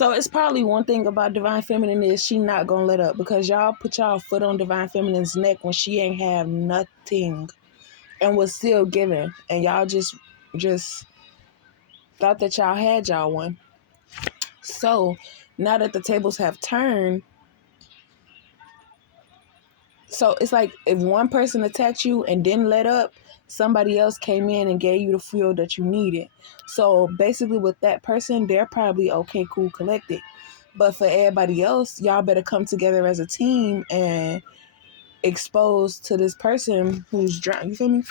So it's probably one thing about Divine Feminine is she not gonna let up, because y'all put y'all foot on Divine Feminine's neck when she ain't have nothing and was still giving, and y'all just thought that y'all had y'all one. So now that the tables have turned, so it's like if one person attacked you and didn't let up, somebody else came in and gave you the fuel that you needed. So basically with that person, they're probably okay, cool, collected. But for everybody else, y'all better come together as a team and expose to this person who's drowned. You feel me?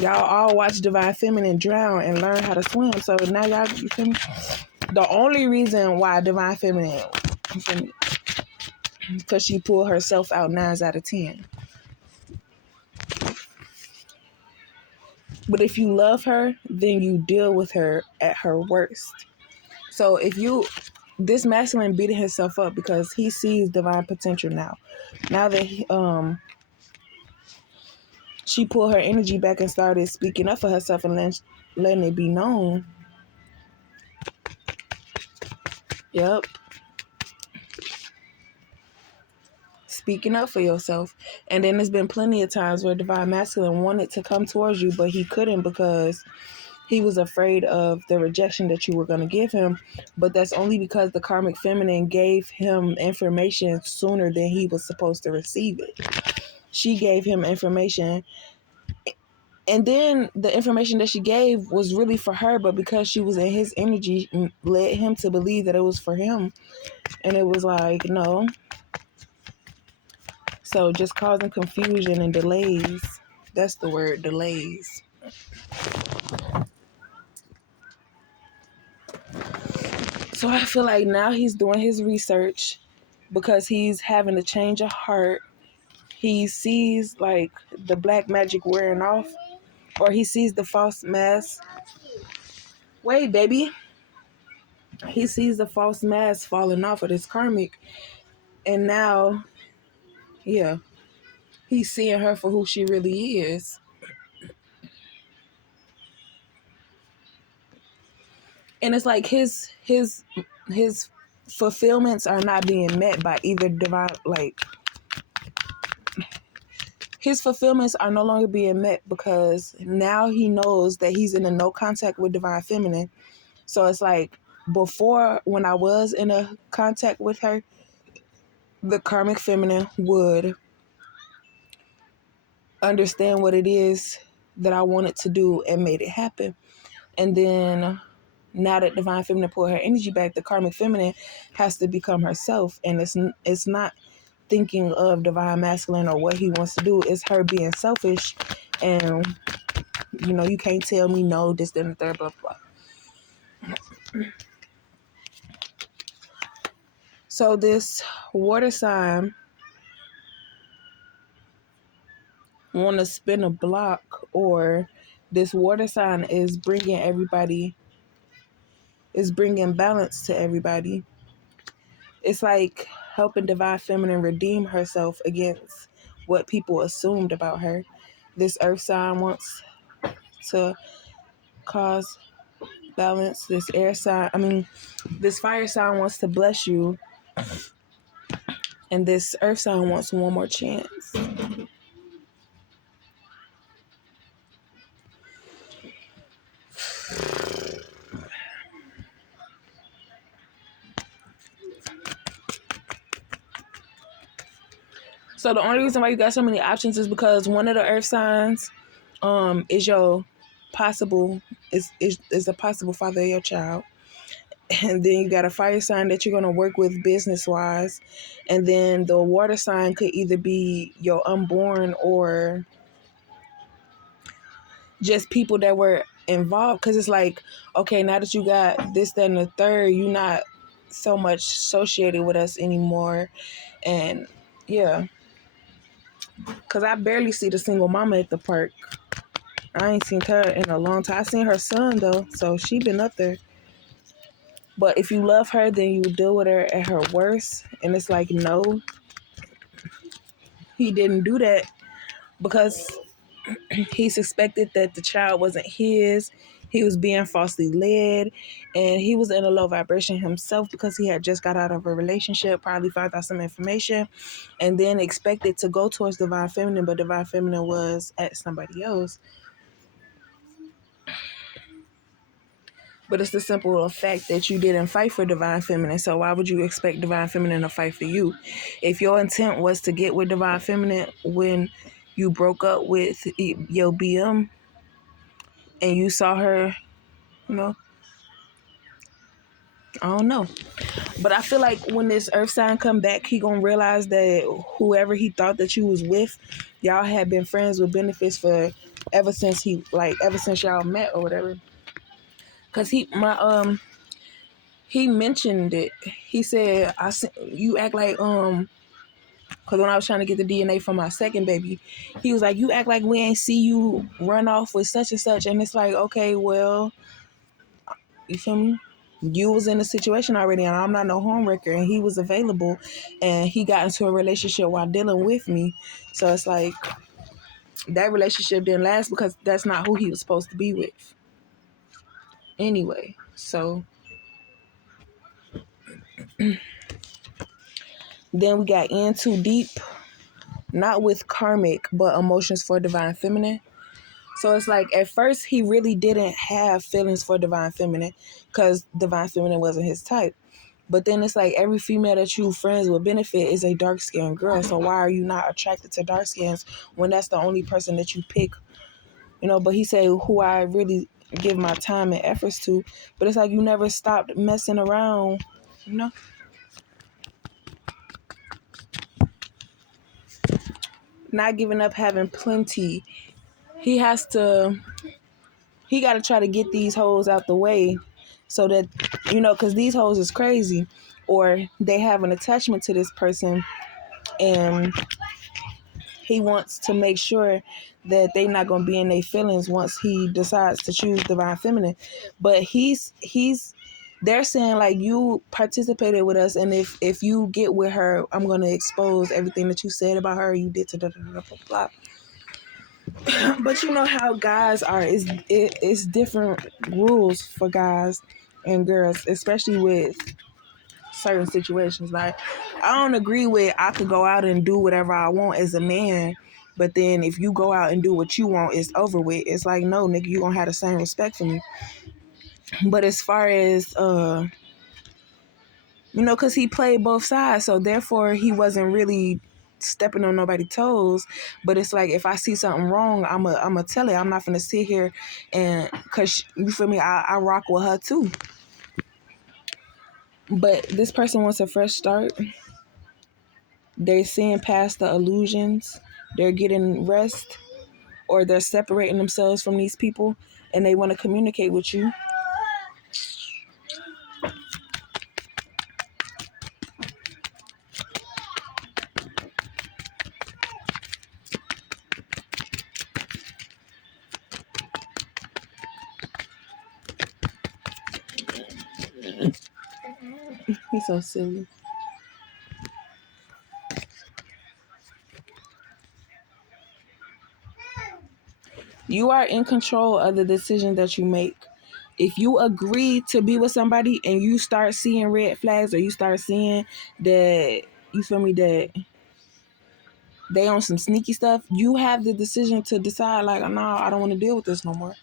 Y'all all watch Divine Feminine drown and learn how to swim. So now y'all, you feel me? The only reason why Divine Feminine, you feel me? Because she pulled herself out 9 out of 10. But if you love her, then you deal with her at her worst. So if this masculine beating himself up because he sees divine potential now. Now that she pulled her energy back and started speaking up for herself and letting it be known. Yep. Speaking up for yourself. And then there's been plenty of times where divine masculine wanted to come towards you, but he couldn't because he was afraid of the rejection that you were going to give him. But that's only because the karmic feminine gave him information sooner than he was supposed to receive it. She gave him information, and then the information that she gave was really for her, but because she was in his energy, led him to believe that it was for him. And it was like, no. So just causing confusion and delays. That's the word, delays. So I feel like now he's doing his research because he's having a change of heart. He sees like the black magic wearing off, or he sees the false mask. Wait, baby. He sees the false mask falling off of this karmic. And now, yeah, he's seeing her for who she really is. And it's like his fulfillments are not being met by either divine, like his fulfillments are no longer being met because now he knows that he's in a no contact with divine feminine. So it's like before, when I was in a contact with her, the karmic feminine would understand what it is that I wanted to do and made it happen. And then now that divine feminine pulled her energy back, the karmic feminine has to become herself. And it's not thinking of divine masculine or what he wants to do. It's her being selfish. And, you can't tell me no, this, then the third, blah, blah. So this water sign want to spin a block, or this water sign is bringing balance to everybody. It's like helping divine feminine redeem herself against what people assumed about her. This earth sign wants to cause balance. This fire sign wants to bless you. And this earth sign wants one more chance. So the only reason why you got so many options is because one of the earth signs is your possible is a possible father of your child. And then you got a fire sign that you're going to work with business wise. And then the water sign could either be your unborn or just people that were involved. Because it's like, okay, now that you got this, that, and the third, you're not so much associated with us anymore. And yeah, because I barely see the single mama at the park. I ain't seen her in a long time. I seen her son though, so she been up there. But if you love her, then you deal with her at her worst. And it's like, no, he didn't do that because he suspected that the child wasn't his. He was being falsely led, and he was in a low vibration himself because he had just got out of a relationship, probably found out some information, and then expected to go towards divine feminine, but divine feminine was at somebody else. But it's the simple fact that you didn't fight for divine feminine. So why would you expect divine feminine to fight for you? If your intent was to get with divine feminine when you broke up with your BM and you saw her, you know, I don't know. But I feel like when this earth sign come back, he gonna realize that whoever he thought that you was with, y'all had been friends with benefits for ever since y'all met or whatever. Cause he mentioned it. He said, you act like, because when I was trying to get the DNA from my second baby, he was like, you act like we ain't see you run off with such and such. And it's like, okay, well, you feel me? You was in a situation already, and I'm not no homewrecker, and he was available, and he got into a relationship while dealing with me. So it's like, that relationship didn't last because that's not who he was supposed to be with. Anyway, so then we got in too deep, not with karmic, but emotions for divine feminine. So it's like at first he really didn't have feelings for divine feminine because divine feminine wasn't his type. But then it's like every female that you friends with benefit is a dark skinned girl. So why are you not attracted to dark skins when that's the only person that you pick? You know, but he said who I really give my time and efforts to. But it's like you never stopped messing around, you know? Not giving up having plenty. He has to he got to try to get these hoes out the way so that, you know, because these hoes is crazy or they have an attachment to this person, and he wants to make sure that they not going to be in their feelings once he decides to choose divine feminine. But they're saying like, you participated with us, and if you get with her, I'm going to expose everything that you said about her, you did to da, da, da, blah, blah. But you know how guys are. It's different rules for guys and girls, especially with certain situations. Like, I don't agree with I could go out and do whatever I want as a man, but then if you go out and do what you want, it's over with. It's like, no, nigga, you gonna have the same respect for me. But as far as you know, because he played both sides, so therefore he wasn't really stepping on nobody's toes. But it's like, if I see something wrong, I'm a tell it. I'm not gonna sit here and, because you feel me, I rock with her too. But this person wants a fresh start. They're seeing past the illusions. They're getting rest, or they're separating themselves from these people, and they want to communicate with you. He's so silly. You are in control of the decision that you make. If you agree to be with somebody and you start seeing red flags, or you start seeing that, you feel me, that they on some sneaky stuff, you have the decision to decide like, no, I don't want to deal with this no more.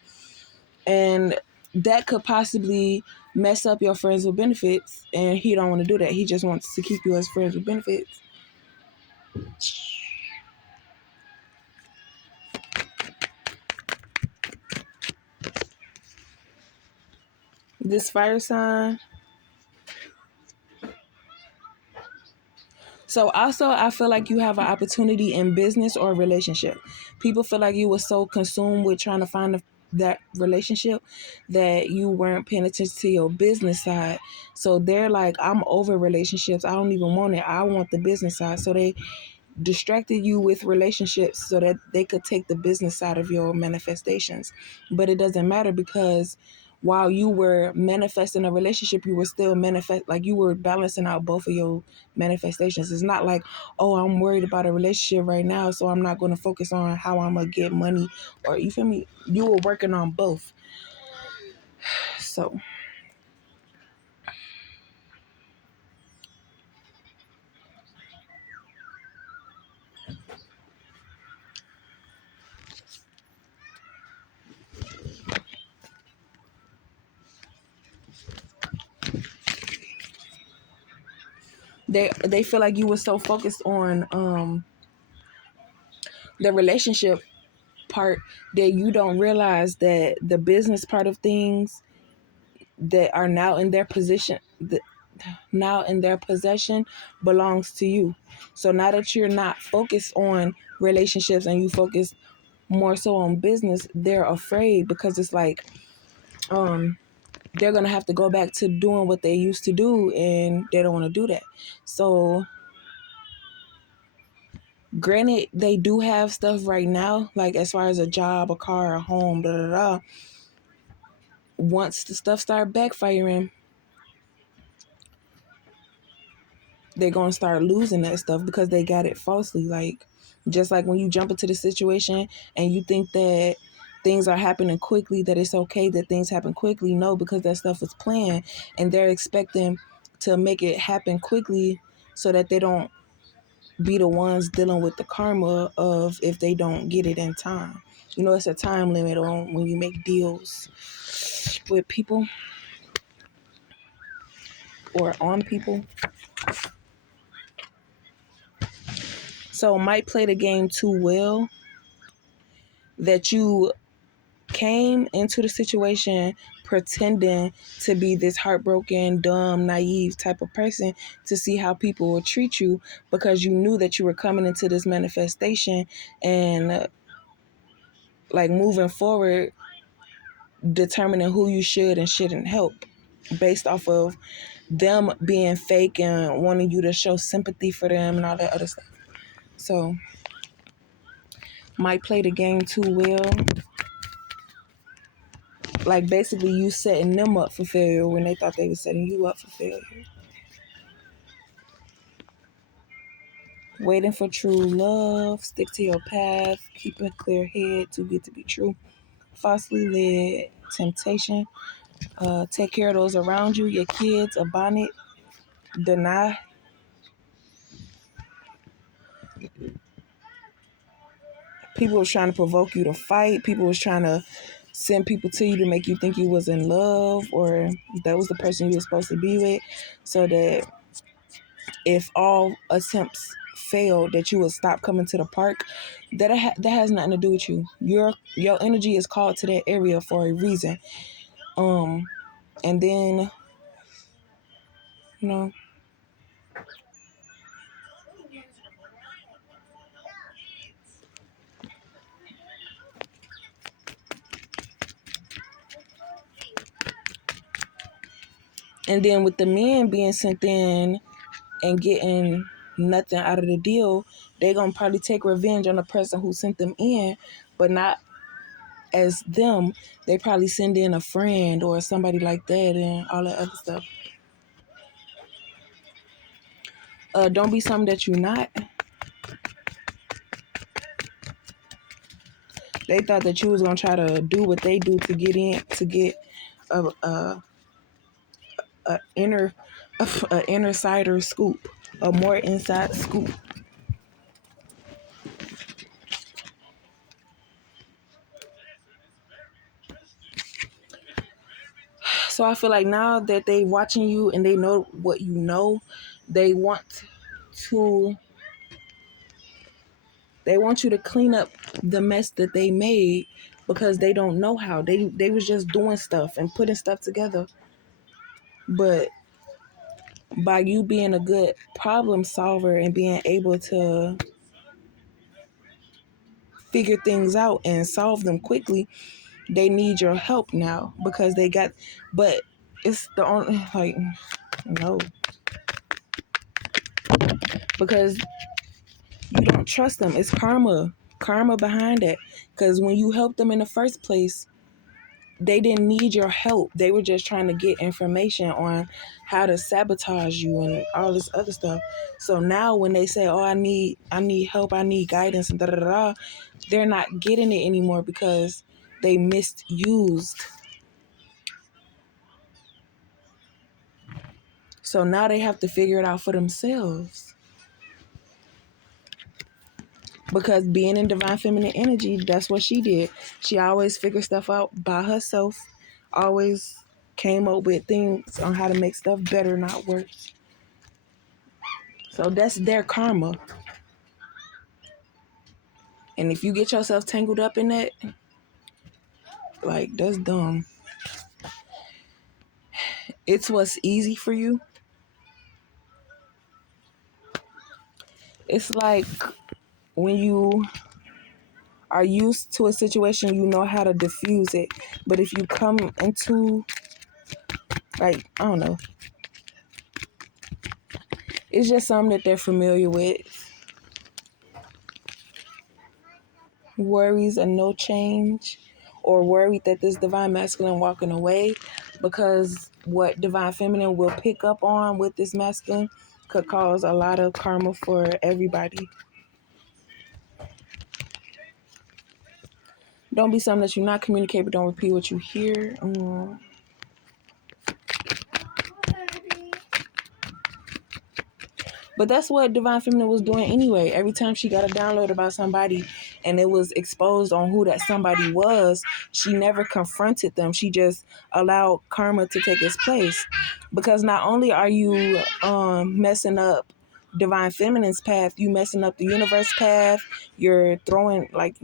And that could possibly mess up your friends with benefits, and he don't want to do that. He just wants to keep you as friends with benefits. This fire sign. So also, I feel like you have an opportunity in business or relationship. People feel like you were so consumed with trying to find that relationship that you weren't paying attention to your business side. So they're like, I'm over relationships. I don't even want it. I want the business side. So they distracted you with relationships so that they could take the business side of your manifestations. But it doesn't matter, because while you were manifesting a relationship, you were still like you were balancing out both of your manifestations. It's not like, oh, I'm worried about a relationship right now, so I'm not going to focus on how I'm going to get money, or you feel me? You were working on both. So they feel like you were so focused on the relationship part that you don't realize that the business part of things that are now in their position, now in their possession, belongs to you. So now that you're not focused on relationships and you focus more so on business, they're afraid because it's like they're gonna have to go back to doing what they used to do, and they don't want to do that. So granted, they do have stuff right now, like as far as a job, a car, a home, da da da. Once the stuff start backfiring, they're gonna start losing that stuff because they got it falsely. Like just like when you jump into the situation and you think that things are happening quickly, that it's okay that things happen quickly. No, because that stuff was planned, and they're expecting to make it happen quickly so that they don't be the ones dealing with the karma of if they don't get it in time. You know, it's a time limit on when you make deals with people or on people. So might play the game too well that you came into the situation pretending to be this heartbroken, dumb, naive type of person to see how people will treat you, because you knew that you were coming into this manifestation and like moving forward, determining who you should and shouldn't help based off of them being fake and wanting you to show sympathy for them and all that other stuff. So might play the game too well. Like basically you setting them up for failure when they thought they were setting you up for failure. Waiting for true love, stick to your path, keep a clear head, too good to be true. Falsely led, temptation, take care of those around you, your kids, a bonnet, deny. People was trying to provoke you to fight. People was trying to send people to you to make you think you was in love or that was the person you were supposed to be with, so that if all attempts failed, that you would stop coming to the park. That has nothing to do with you. Your energy is called to that area for a reason. And then you know, and then with the men being sent in and getting nothing out of the deal, they gonna probably take revenge on the person who sent them in, but not as them. They probably send in a friend or somebody like that and all that other stuff. Don't be something that you're not. They thought that you was gonna try to do what they do to get in, to get a inner a inner cider scoop, a more inside scoop. So I feel like now that they watching you and they know what you know, they want to they want you to clean up the mess that they made, because they don't know how. They was just doing stuff and putting stuff together. But by you being a good problem solver and being able to figure things out and solve them quickly, they need your help now because they got, but it's the only, like, no, because you don't trust them. It's karma behind it. Because when you helped them in the first place, they didn't need your help. They were just trying to get information on how to sabotage you and all this other stuff. So now when they say, "Oh, I need help, I need guidance," and da da da, they're not getting it anymore because they misused So now they have to figure it out for themselves. Because being in divine feminine energy, that's what she did. She always figured stuff out by herself, always came up with things on how to make stuff better, not worse. So that's their karma. And if you get yourself tangled up in that, like, that's dumb. It's what's easy for you. It's like when you are used to a situation, you know how to diffuse it. But if you come into, like, I don't know, it's just something that they're familiar with. Worries and no change, or worried that this divine masculine walking away, because what divine feminine will pick up on with this masculine could cause a lot of karma for everybody. Don't be something that you not communicate, but don't repeat what you hear. But that's what Divine Feminine was doing anyway. Every time she got a download about somebody and it was exposed on who that somebody was, she never confronted them. She just allowed karma to take its place. Because not only are you messing up Divine Feminine's path, you messing up the universe path. You're throwing, like,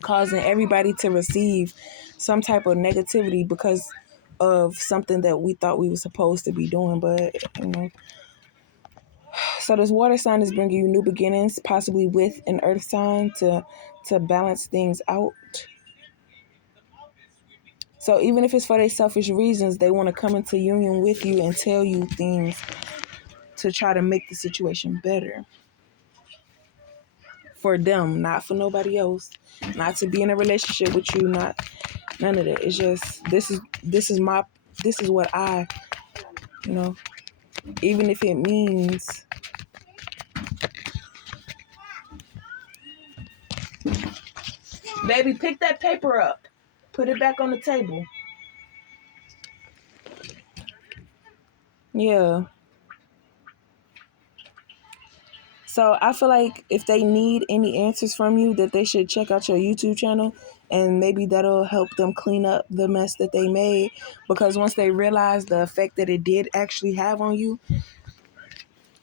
causing everybody to receive some type of negativity because of something that we thought we were supposed to be doing. But, so this water sign is bringing you new beginnings, possibly with an earth sign to balance things out. So even if it's for their selfish reasons, they want to come into union with you and tell you things to try to make the situation better. For them, not for nobody else. Not to be in a relationship with you, not none of that. It's just this is what I, even if it means, baby, pick that paper up. Put it back on the table. Yeah. So I feel like if they need any answers from you, that they should check out your YouTube channel, and maybe that'll help them clean up the mess that they made. Because once they realize the effect that it did actually have on you,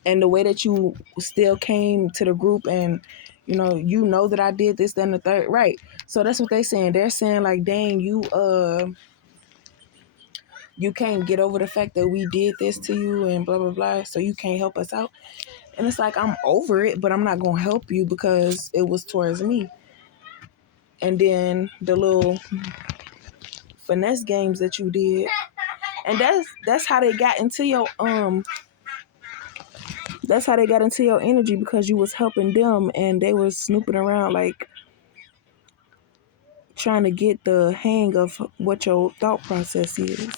and the way that you still came to the group, and you know that I did this, then the third, right? So that's what they're saying. They're saying like, dang, you can't get over the fact that we did this to you and blah blah blah, so you can't help us out. And it's like, I'm over it, but I'm not gonna help you because it was towards me. And then the little finesse games that you did, and that's how they got into your that's how they got into your energy, because you was helping them and they was snooping around, like trying to get the hang of what your thought process is.